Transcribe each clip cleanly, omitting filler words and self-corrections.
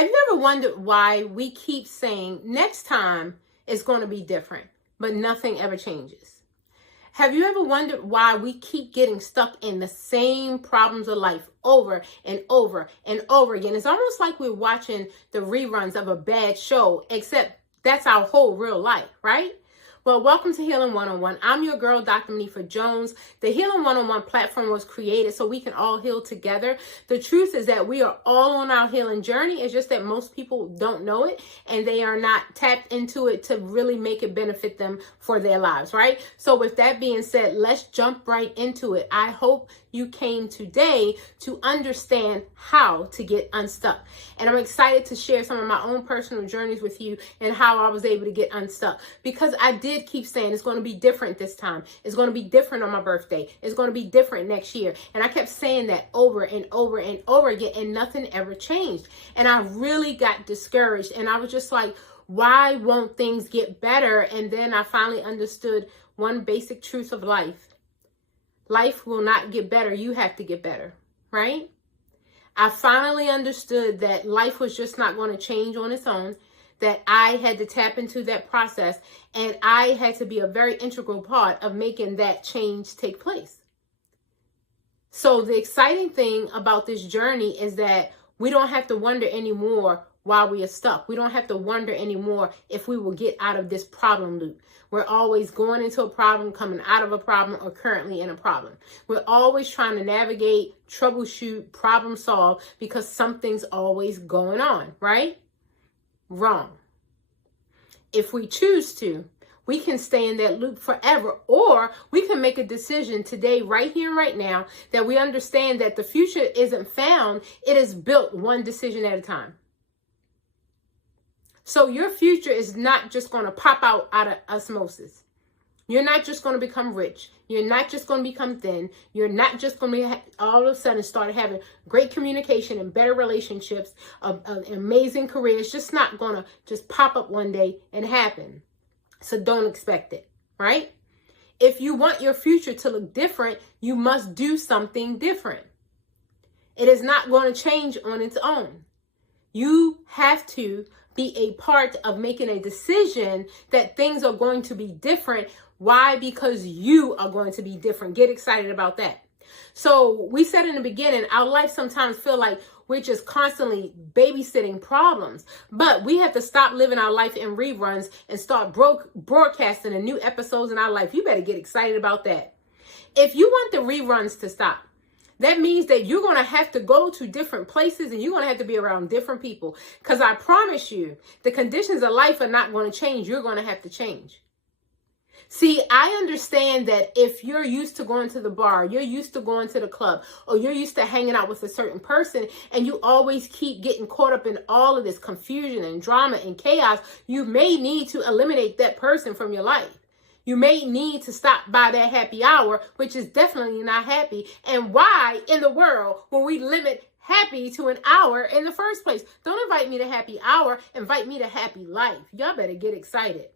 Have you ever wondered why we keep saying next time is going to be different, but nothing ever changes? Have you ever wondered why we keep getting stuck in the same problems of life over and over and over again? It's almost like we're watching the reruns of a bad show, except that's our whole real life, right? Well, welcome to Healing 101. I'm your girl, Dr. Monifa Jones. The Healing 101 platform was created so we can all heal together. The truth is that we are all on our healing journey. It's just that most people don't know it and they are not tapped into it to really make it benefit them for their lives, right? So with that being said, let's jump right into it. I hope you came today to understand how to get unstuck. And I'm excited to share some of my own personal journeys with you and how I was able to get unstuck. Because I did keep saying it's going to be different this time. It's going to be different on my birthday. It's going to be different next year. And I kept saying that over and over and over again, and nothing ever changed. And I really got discouraged. And I was just like, why won't things get better? And then I finally understood one basic truth of life. Life will not get better. You have to get better, right? I finally understood that life was just not going to change on its own, that I had to tap into that process, and I had to be a very integral part of making that change take place. So the exciting thing about this journey is that we don't have to wonder anymore why we are stuck. We don't have to wonder anymore if we will get out of this problem loop. We're always going into a problem, coming out of a problem, or currently in a problem. We're always trying to navigate, troubleshoot, problem solve because something's always going on, right? Wrong. If we choose to, we can stay in that loop forever, or we can make a decision today, right here and right now, that we understand that the future isn't found, it is built one decision at a time. So your future is not just going to pop out of osmosis. You're not just going to become rich. You're not just going to become thin. You're not just going to all of a sudden start having great communication and better relationships, amazing careers. Just not going to just pop up one day and happen. So don't expect it, right? If you want your future to look different, you must do something different. It is not going to change on its own. You have to be a part of making a decision that things are going to be different. Why? Because you are going to be different. Get excited about that. So we said in the beginning, our life sometimes feel like we're just constantly babysitting problems, but we have to stop living our life in reruns and start broadcasting the new episodes in our life. You better get excited about that. If you want the reruns to stop, that means that you're going to have to go to different places and you're going to have to be around different people. Because I promise you, the conditions of life are not going to change. You're going to have to change. See, I understand that if you're used to going to the bar, you're used to going to the club, or you're used to hanging out with a certain person, and you always keep getting caught up in all of this confusion and drama and chaos, you may need to eliminate that person from your life. You may need to stop by that happy hour, which is definitely not happy. And why in the world will we limit happy to an hour in the first place? Don't invite me to happy hour. Invite me to happy life. Y'all better get excited.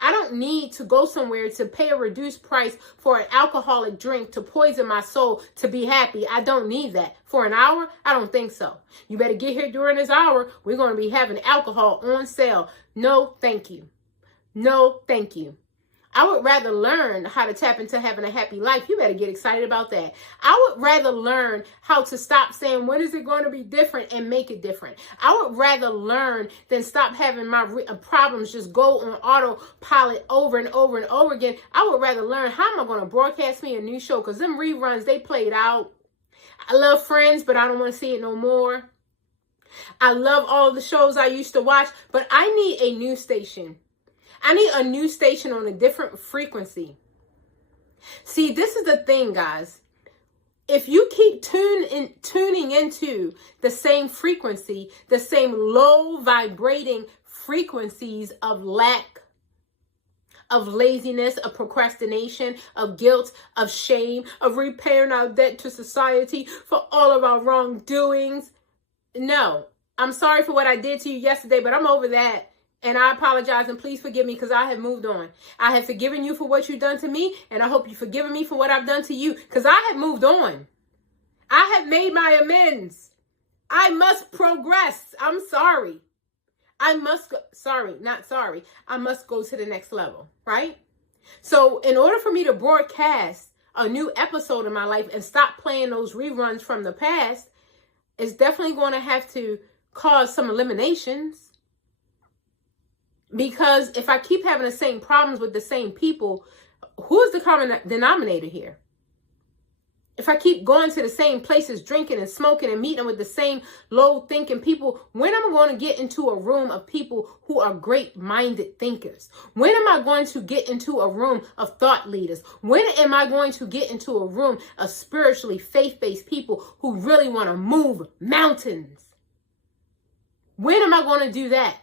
I don't need to go somewhere to pay a reduced price for an alcoholic drink to poison my soul to be happy. I don't need that. For an hour? I don't think so. You better get here during this hour. We're going to be having alcohol on sale. No, thank you. No, thank you. I would rather learn how to tap into having a happy life. You better get excited about that. I would rather learn how to stop saying, when is it going to be different, and make it different. I would rather learn than stop having my problems just go on autopilot over and over and over again. I would rather learn, how am I going to broadcast me a new show? Because them reruns, they played out. I love Friends, but I don't want to see it no more. I love all the shows I used to watch, but I need a new station. I need a new station on a different frequency. See, this is the thing, guys. If you keep tuning into the same frequency, the same low vibrating frequencies of lack, of laziness, of procrastination, of guilt, of shame, of repaying our debt to society for all of our wrongdoings. No, I'm sorry for what I did to you yesterday, but I'm over that. And I apologize, and please forgive me because I have moved on. I have forgiven you for what you've done to me, and I hope you've forgiven me for what I've done to you because I have moved on. I have made my amends. I must progress. I'm sorry. I must go, sorry, not sorry. I must go to the next level, right? So in order for me to broadcast a new episode in my life and stop playing those reruns from the past, it's definitely going to have to cause some eliminations. Because if I keep having the same problems with the same people, who's the common denominator here? If I keep going to the same places, drinking and smoking and meeting with the same low-thinking people, when am I going to get into a room of people who are great-minded thinkers? When am I going to get into a room of thought leaders? When am I going to get into a room of spiritually faith-based people who really want to move mountains? When am I going to do that?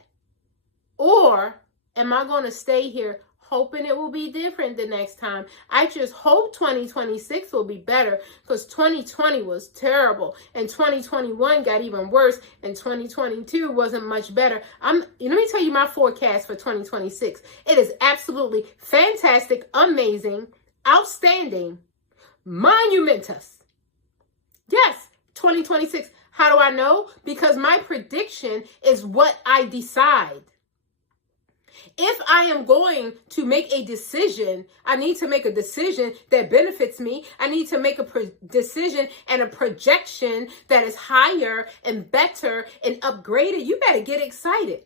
Or am I going to stay here hoping it will be different the next time? I just hope 2026 will be better, because 2020 was terrible and 2021 got even worse and 2022 wasn't much better. Let me tell you my forecast for 2026. It is absolutely fantastic, amazing, outstanding, monumentous. Yes, 2026. How do I know? Because my prediction is what I decide. If I am going to make a decision, I need to make a decision that benefits me. I need to make a decision and a projection that is higher and better and upgraded. You better get excited.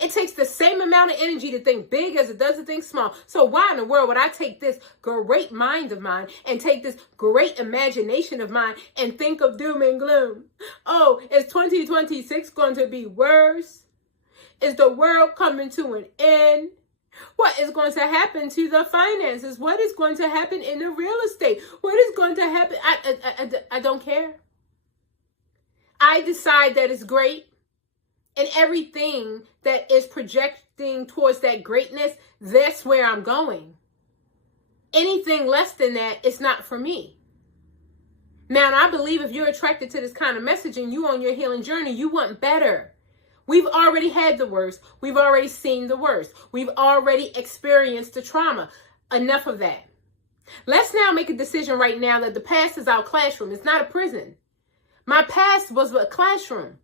It takes the same amount of energy to think big as it does to think small. So why in the world would I take this great mind of mine and take this great imagination of mine and think of doom and gloom? Oh, is 2026 going to be worse? Is the world coming to an end? What is going to happen to the finances? What is going to happen in the real estate? What is going to happen? I don't care. I decide that it's great. And everything that is projecting towards that greatness, that's where I'm going. Anything less than that, it's not for me. Now, I believe if you're attracted to this kind of message and you on your healing journey, you want better. We've already had the worst. We've already seen the worst. We've already experienced the trauma. Enough of that. Let's now make a decision right now that the past is our classroom. It's not a prison. My past was a classroom.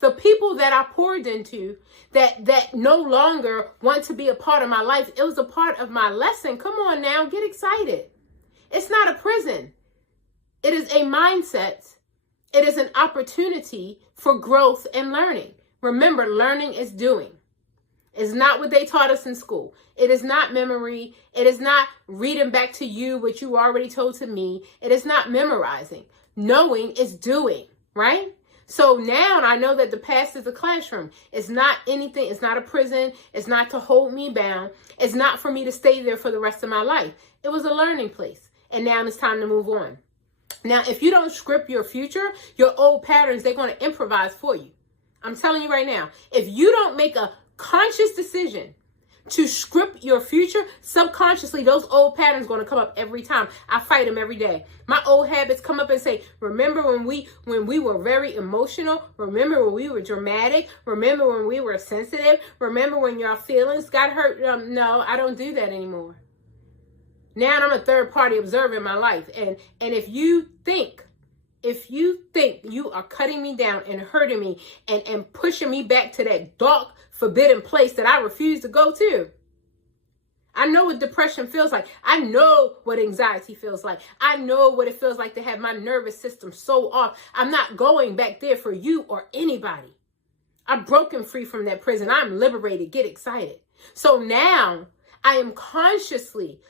The people that I poured into that no longer want to be a part of my life, it was a part of my lesson. Come on now, get excited. It's not a prison. It is a mindset. It is an opportunity for growth and learning. Remember, learning is doing. It's not what they taught us in school. It is not memory. It is not reading back to you what you already told to me. It is not memorizing. Knowing is doing, right? So now I know that the past is a classroom. It's not anything. It's not a prison. It's not to hold me bound. It's not for me to stay there for the rest of my life. It was a learning place. And now it's time to move on. Now, if you don't script your future, your old patterns, they're going to improvise for you. I'm telling you right now, if you don't make a conscious decision to script your future, subconsciously, those old patterns are going to come up every time. I fight them every day. My old habits come up and say, remember when we were very emotional? Remember when we were dramatic? Remember when we were sensitive? Remember when your feelings got hurt? No, I don't do that anymore. Now I'm a third party observer in my life. And if you think you are cutting me down and hurting me and pushing me back to that dark, forbidden place that I refuse to go to, I know what depression feels like. I know what anxiety feels like. I know what it feels like to have my nervous system so off. I'm not going back there for you or anybody. I'm broken free from that prison. I'm liberated. Get excited. So now I am consciously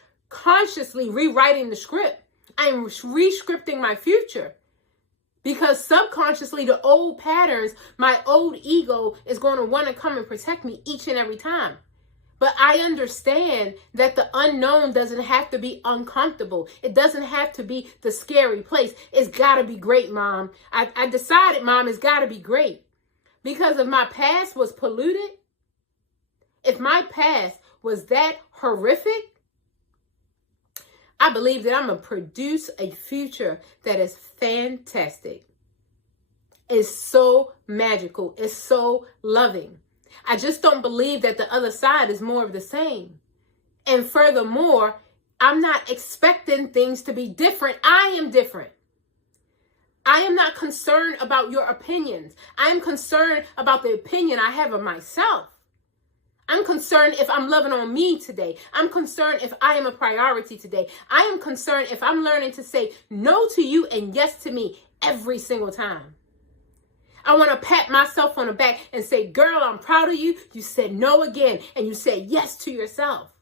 rewriting the script. I am re-scripting my future. Because subconsciously, the old patterns, my old ego is going to want to come and protect me each and every time. But I understand that the unknown doesn't have to be uncomfortable. It doesn't have to be the scary place. It's got to be great, Mom. I decided, Mom, it's got to be great. Because if my past was polluted, if my past was that horrific, I believe that I'm going to produce a future that is fantastic. It's so magical. It's so loving. I just don't believe that the other side is more of the same. And furthermore, I'm not expecting things to be different. I am different. I am not concerned about your opinions. I am concerned about the opinion I have of myself. I'm concerned if I'm loving on me today. I'm concerned if I am a priority today. I am concerned if I'm learning to say no to you and yes to me every single time. I want to pat myself on the back and say, girl, I'm proud of you. You said no again, and you said yes to yourself.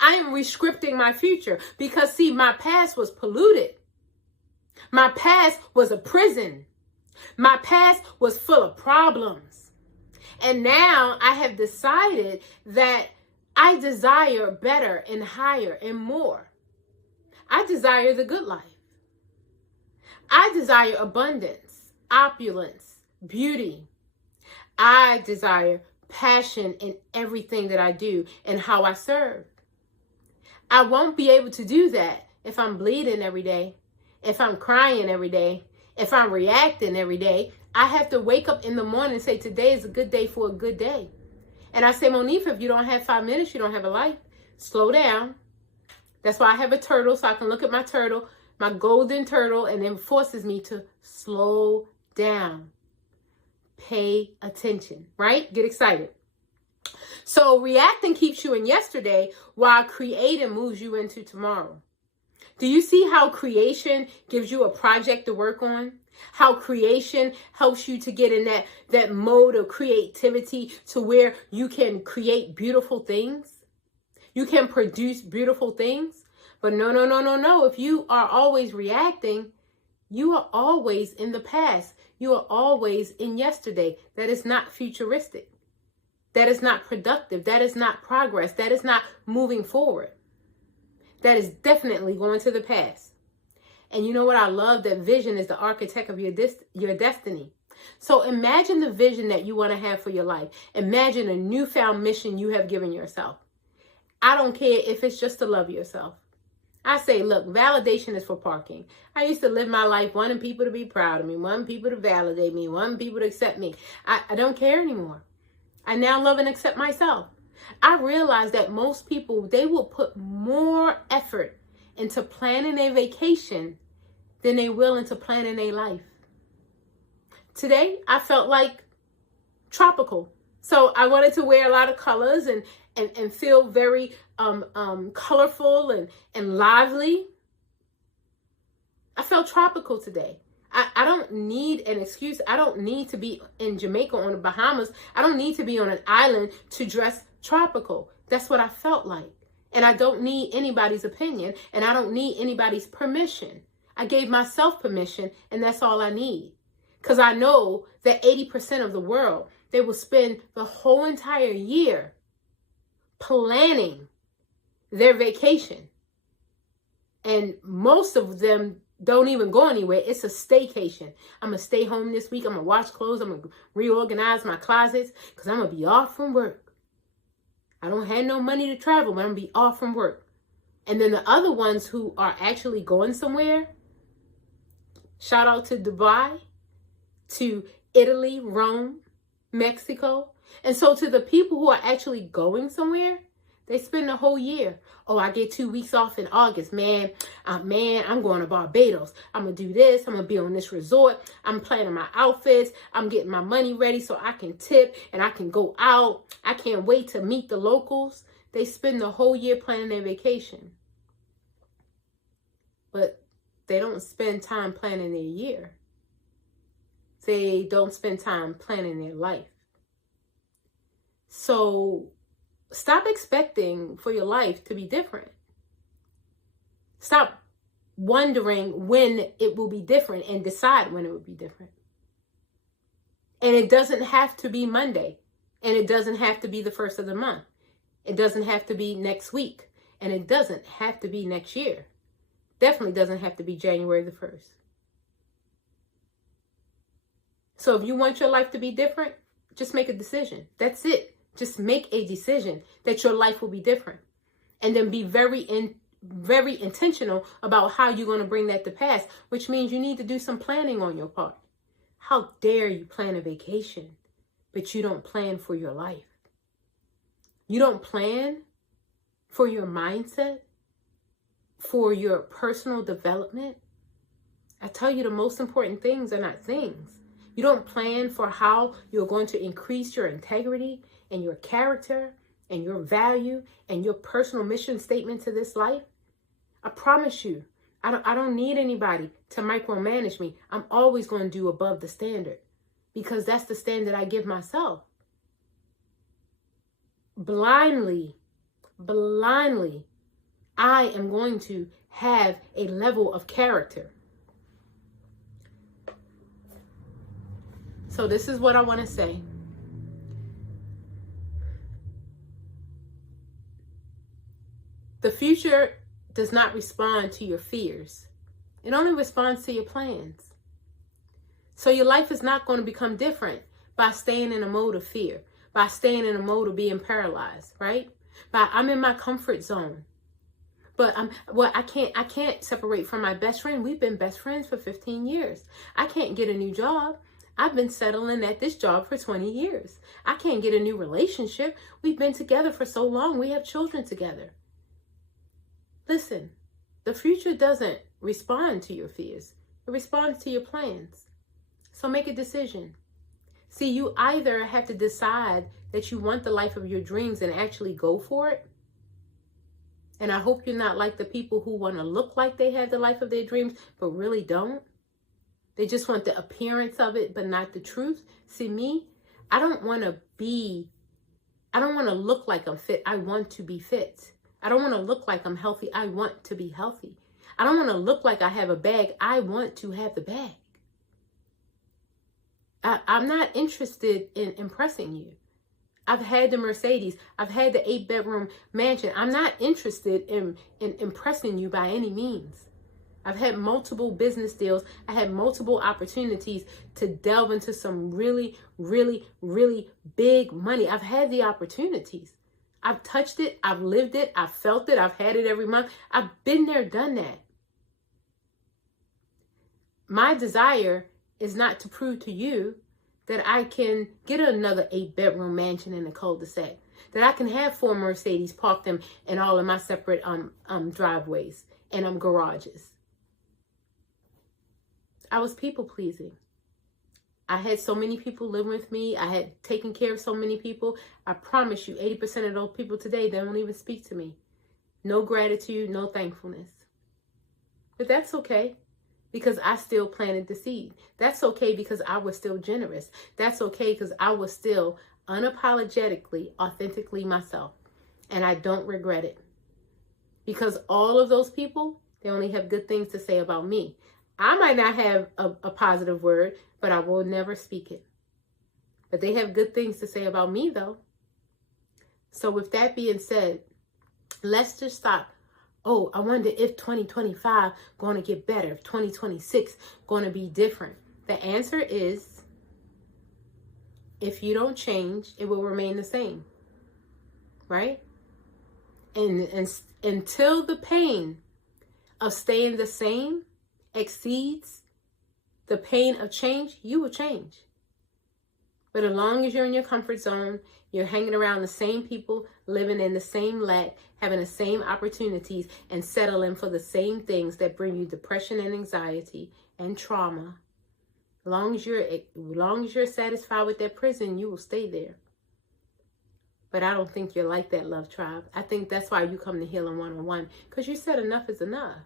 I am rescripting my future because, see, my past was polluted. My past was a prison. My past was full of problems. And now I have decided that I desire better and higher and more. I desire the good life. I desire abundance, opulence, beauty. I desire passion in everything that I do and how I serve. I won't be able to do that if I'm bleeding every day, if I'm crying every day, if I'm reacting every day. I have to wake up in the morning and say, today is a good day for a good day. And I say, Monifa, if you don't have 5 minutes, you don't have a life. Slow down. That's why I have a turtle, so I can look at my turtle, my golden turtle, and it forces me to slow down. Pay attention, right? Get excited. So reacting keeps you in yesterday while creating moves you into tomorrow. Do you see how creation gives you a project to work on? How creation helps you to get in that mode of creativity to where you can create beautiful things? You can produce beautiful things? But no. If you are always reacting, you are always in the past. You are always in yesterday. That is not futuristic. That is not productive. That is not progress. That is not moving forward. That is definitely going to the past. And you know what I love? That vision is the architect of your destiny. So imagine the vision that you want to have for your life. Imagine a newfound mission you have given yourself. I don't care if it's just to love yourself. I say, look, validation is for parking. I used to live my life wanting people to be proud of me, wanting people to validate me, wanting people to accept me. I don't care anymore. I now love and accept myself. I realize that most people, they will put more effort into planning a vacation than they will into planning a life. Today, I felt like tropical. So I wanted to wear a lot of colors and feel very colorful and lively. I felt tropical today. I don't need an excuse. I don't need to be in Jamaica or the Bahamas. I don't need to be on an island to dress tropical. That's what I felt like. And I don't need anybody's opinion, and I don't need anybody's permission. I gave myself permission, and that's all I need. Because I know that 80% of the world, they will spend the whole entire year planning their vacation. And most of them don't even go anywhere. It's a staycation. I'm going to stay home this week. I'm going to wash clothes. I'm going to reorganize my closets because I'm going to be off from work. I don't have no money to travel, but I'm going to be off from work. And then the other ones who are actually going somewhere, shout out to Dubai, to Italy, Rome, Mexico. And so to the people who are actually going somewhere, they spend the whole year. Oh, I get 2 weeks off in August. Man, I'm going to Barbados. I'm going to do this. I'm going to be on this resort. I'm planning my outfits. I'm getting my money ready so I can tip and I can go out. I can't wait to meet the locals. They spend the whole year planning their vacation. But they don't spend time planning their year. They don't spend time planning their life. So stop expecting for your life to be different. Stop wondering when it will be different and decide when it will be different. And it doesn't have to be Monday. And it doesn't have to be the first of the month. It doesn't have to be next week. And it doesn't have to be next year. Definitely doesn't have to be January the 1st. So if you want your life to be different, just make a decision. That's it. Just make a decision that your life will be different. And then be very intentional about how you're going to bring that to pass, which means you need to do some planning on your part. How dare you plan a vacation, but you don't plan for your life? You don't plan for your mindset, for your personal development, I tell you, the most important things are not things. You don't plan for how you're going to increase your integrity and your character and your value and your personal mission statement to this life. I promise you, I don't need anybody to micromanage me. I'm always going to do above the standard because that's the standard I give myself. Blindly, I am going to have a level of character. So this is what I want to say. The future does not respond to your fears. It only responds to your plans. So your life is not going to become different by staying in a mode of fear, by staying in a mode of being paralyzed, right? I'm in my comfort zone. But I can't separate from my best friend. We've been best friends for 15 years. I can't get a new job. I've been settling at this job for 20 years. I can't get a new relationship. We've been together for so long. We have children together. Listen, the future doesn't respond to your fears. It responds to your plans. So make a decision. See, you either have to decide that you want the life of your dreams and actually go for it. And I hope you're not like the people who want to look like they have the life of their dreams, but really don't. They just want the appearance of it, but not the truth. See, me, I don't want to look like I'm fit. I want to be fit. I don't want to look like I'm healthy. I want to be healthy. I don't want to look like I have a bag. I want to have the bag. I'm not interested in impressing you. I've had the Mercedes. I've had the 8-bedroom mansion. I'm not interested in impressing you by any means. I've had multiple business deals. I had multiple opportunities to delve into some really, really, really big money. I've had the opportunities. I've touched it. I've lived it. I've felt it. I've had it every month. I've been there, done that. My desire is not to prove to you that I can get another 8-bedroom mansion in a cul-de-sac, that I can have 4 Mercedes, park them in all of my separate driveways and garages. I was people pleasing. I had so many people living with me. I had taken care of so many people. I promise you, 80% of those people today, they don't even speak to me. No gratitude, no thankfulness. But that's okay, because I still planted the seed. That's okay because I was still generous. That's okay because I was still unapologetically, authentically myself. And I don't regret it. Because all of those people, they only have good things to say about me. I might not have a positive word, but I will never speak it. But they have good things to say about me, though. So with that being said, let's just stop. Oh, I wonder if 2025 going to get better, if 2026 going to be different. The answer is, if you don't change, it will remain the same, right? And until the pain of staying the same exceeds the pain of change, you will change. But as long as you're in your comfort zone, you're hanging around the same people, living in the same lack, having the same opportunities, and settling for the same things that bring you depression and anxiety and trauma. As long as you're satisfied with that prison, you will stay there. But I don't think you're like that, Love Tribe. I think that's why you come to Healing 101, because you said enough is enough.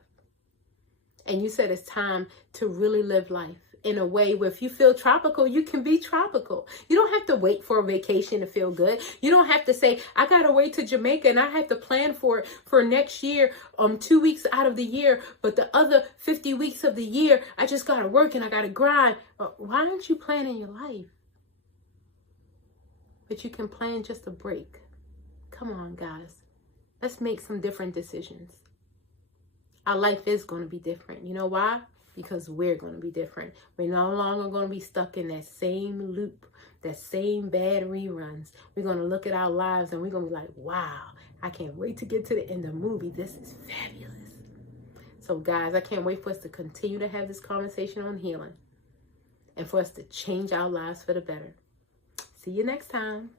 And you said it's time to really live life in a way where if you feel tropical, you can be tropical. You don't have to wait for a vacation to feel good. You don't have to say, I got to wait to Jamaica and I have to plan for it for next year, 2 weeks out of the year. But the other 50 weeks of the year, I just got to work and I got to grind. Why aren't you planning your life? But you can plan just a break. Come on, guys. Let's make some different decisions. Our life is going to be different. You know why? Because we're going to be different. We're no longer going to be stuck in that same loop, that same bad reruns. We're going to look at our lives and we're going to be like, wow, I can't wait to get to the end of the movie. This is fabulous. So guys, I can't wait for us to continue to have this conversation on healing and for us to change our lives for the better. See you next time.